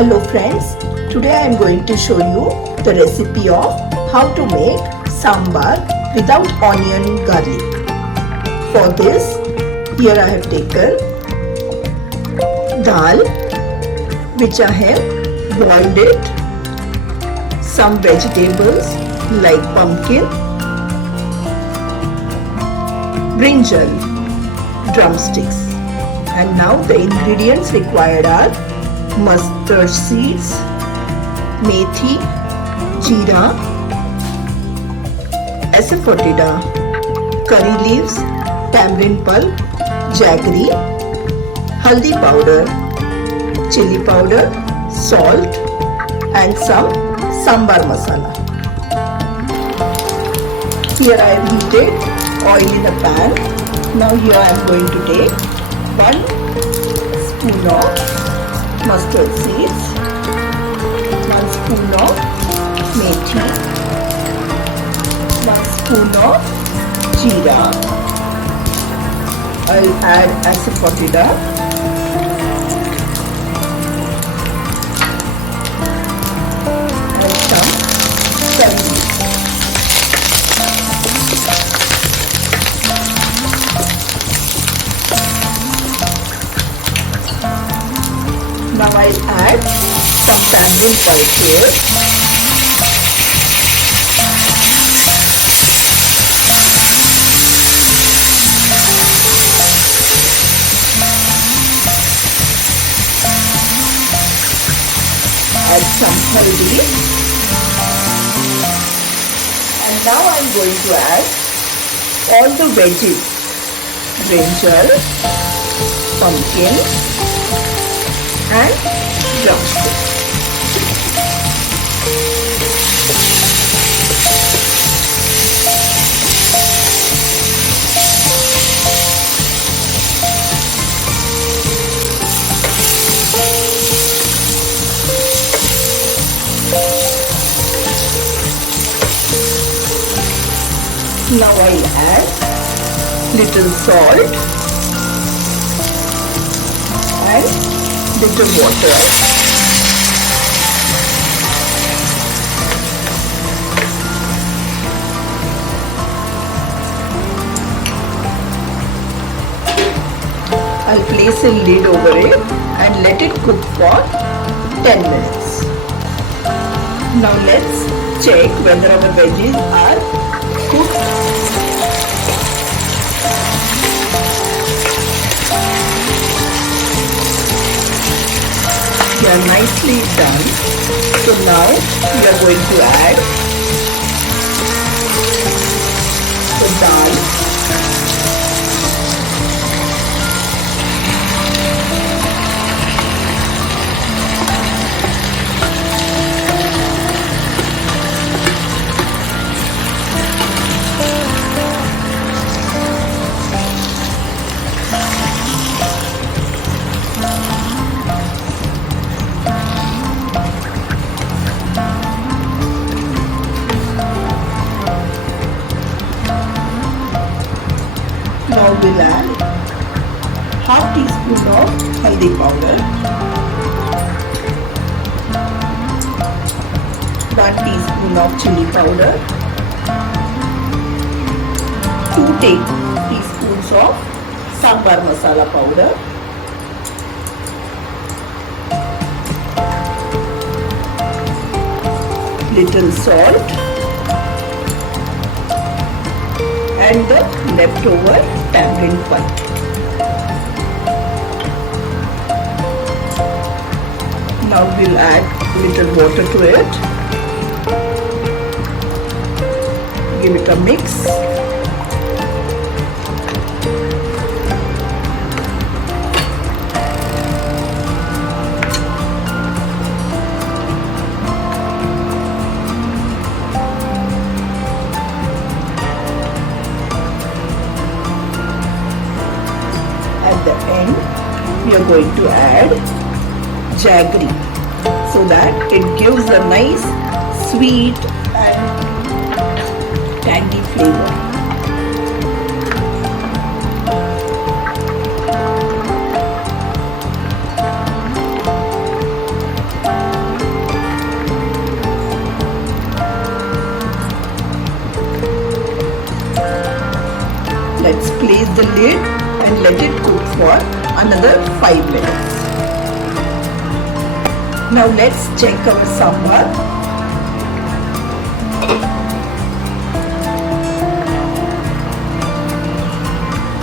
Hello friends, today I am going to show you the recipe of how to make sambar without onion garlic. For this, here I have taken dal which I have boiled it, some vegetables like pumpkin, brinjal, drumsticks, and now the ingredients required are mustard seeds, methi, jeera, asafoetida, curry leaves, tamarind pulp, jaggery, haldi powder, chili powder, salt, and some sambar masala. Here I have heated oil in a pan. Now here I am going to take 1 spoon of mustard seeds, 1 spoon of methi, 1 spoon of jeera. I'll add asafoetida, and some curry leaves. Now I'll add some tamarind pulp to it. Add some haldi. And now I'm going to add all the veggies: brinjal, pumpkin, and drumsticks. Now I'll add little salt and little water. I'll place a lid over it and let it cook for 10 minutes. Now let's check whether our veggies are cooked. They are nicely done. So now we are going to add the dal, now we'll add half teaspoon of haldi powder, 1 teaspoon of chili powder, 2 teaspoons of sambar masala powder, little salt, and the leftover tamarind pulp. Now we'll add little water to it. Give it a mix. At the end, we are going to add jaggery so that it gives a nice sweet and tangy flavor. place the lid and let it cook for another 5 minutes. Now let's check our sambar.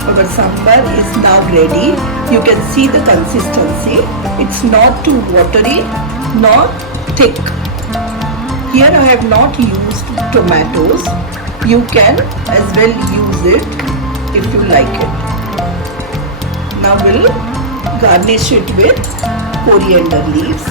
Our sambar is now ready. You can see the consistency. It's not too watery nor thick. Here I have not used tomatoes. You can as well use it if you like it. Now we'll garnish it with coriander leaves.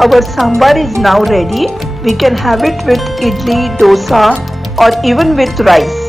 Our sambar is now ready. We can have it with idli, dosa or even with rice.